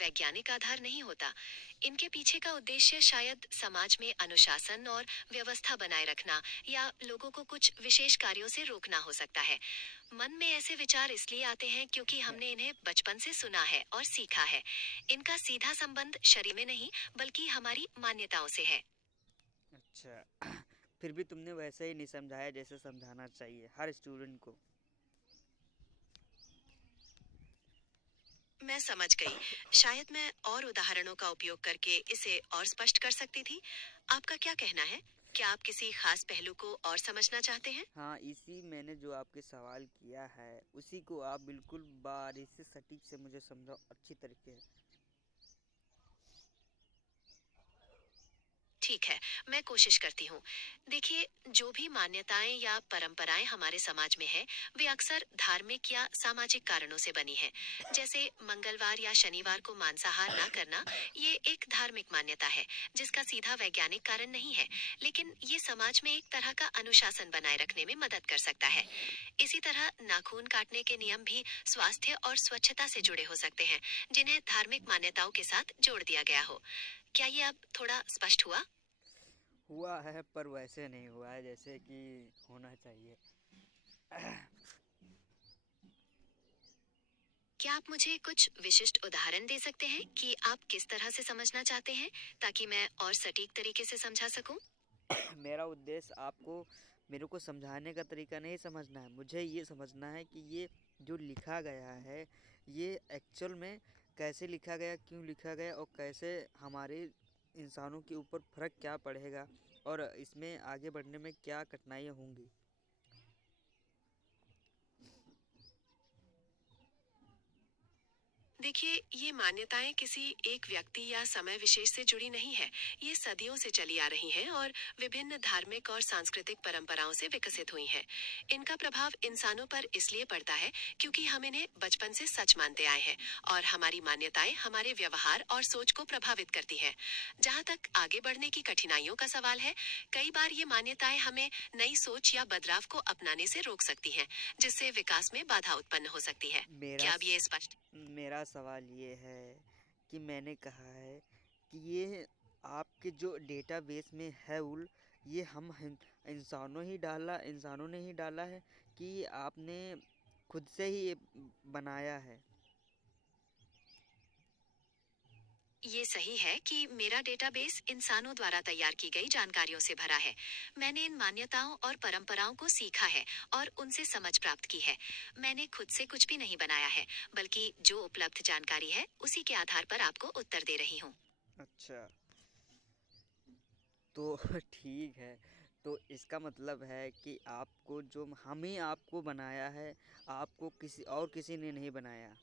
वैज्ञानिक आधार नहीं होता। इनके पीछे का उद्देश्य शायद समाज में अनुशासन और व्यवस्था बनाए रखना या लोगों को कुछ विशेष कार्यों से रोकना हो सकता है। मन में ऐसे विचार इसलिए आते हैं क्योंकि हमने इन्हें बचपन से सुना है और सीखा है। इनका सीधा संबंध शरीर में नहीं बल्कि हमारी मान्यताओं से है। अच्छा। फिर भी तुमने वैसे ही नहीं समझाया जैसे समझाना चाहिए हर स्टूडेंट को। मैं समझ गई। शायद मैं और उदाहरणों का उपयोग करके इसे और स्पष्ट कर सकती थी। आपका क्या कहना है? क्या आप किसी खास पहलू को और समझना चाहते हैं? हाँ, इसी मैंने जो आपके सवाल किया है उसी को आप बिल्कुल बारीक से सटीक से मुझे समझाओ अच्छी तरीके से। ठीक है, मैं कोशिश करती हूँ। देखिए, जो भी मान्यताएं या परंपराएं हमारे समाज में है, वे अक्सर धार्मिक या सामाजिक कारणों से बनी है। जैसे मंगलवार या शनिवार को मांसाहार ना करना, ये एक धार्मिक मान्यता है, जिसका सीधा वैज्ञानिक कारण नहीं है, लेकिन ये समाज में एक तरह का अनुशासन बनाए रखने में मदद कर सकता है। इसी तरह नाखून काटने के नियम भी स्वास्थ्य और स्वच्छता से जुड़े हो सकते हैं, जिन्हें धार्मिक मान्यताओं के साथ जोड़ दिया गया हो। क्या ये अब थोड़ा स्पष्ट हुआ? हुआ है पर वैसे नहीं हुआ है जैसे कि होना चाहिए। क्या आप मुझे कुछ विशिष्ट उदाहरण दे सकते हैं कि आप किस तरह से समझना चाहते हैं, ताकि मैं और सटीक तरीके से समझा सकूं? मेरा उद्देश्य आपको मेरे को समझाने का तरीका नहीं समझना है, मुझे ये समझना है कि ये जो लिखा गया है ये एक्चुअल में कैसे लिखा गया, क्यों लिखा गया और कैसे हमारे इंसानों के ऊपर फ़र्क क्या पड़ेगा और इसमें आगे बढ़ने में क्या कठिनाइयाँ होंगी। देखिए, ये मान्यताएं किसी एक व्यक्ति या समय विशेष से जुड़ी नहीं है। ये सदियों से चली आ रही हैं और विभिन्न धार्मिक और सांस्कृतिक परंपराओं से विकसित हुई हैं। इनका प्रभाव इंसानों पर इसलिए पड़ता है क्योंकि हम इन्हें बचपन से सच मानते आए हैं, और हमारी मान्यताएं हमारे व्यवहार और सोच को प्रभावित करती हैं। जहाँ तक आगे बढ़ने की कठिनाइयों का सवाल है, कई बार ये मान्यताएं हमें नई सोच या बदलाव को अपनाने से रोक सकती हैं, जिससे विकास में बाधा उत्पन्न हो सकती है। मेरा क्या अब ये स- स्पष्ट? मेरा सवाल ये है कि मैंने कहा है कि ये आपके जो डेटाबेस में है उल ये इंसानों ने ही डाला है कि आपने खुद से ही ये बनाया है। ये सही है कि मेरा डेटाबेस इंसानों द्वारा तैयार की गई जानकारियों से भरा है। मैंने इन मान्यताओं और परंपराओं को सीखा है और उनसे समझ प्राप्त की है। मैंने खुद से कुछ भी नहीं बनाया है, बल्कि जो उपलब्ध जानकारी है उसी के आधार पर आपको उत्तर दे रही हूँ। अच्छा, तो ठीक है। तो इसका मतलब है कि आपको जो हम ही आपको बनाया है, आपको किसी और किसी ने नहीं बनाया।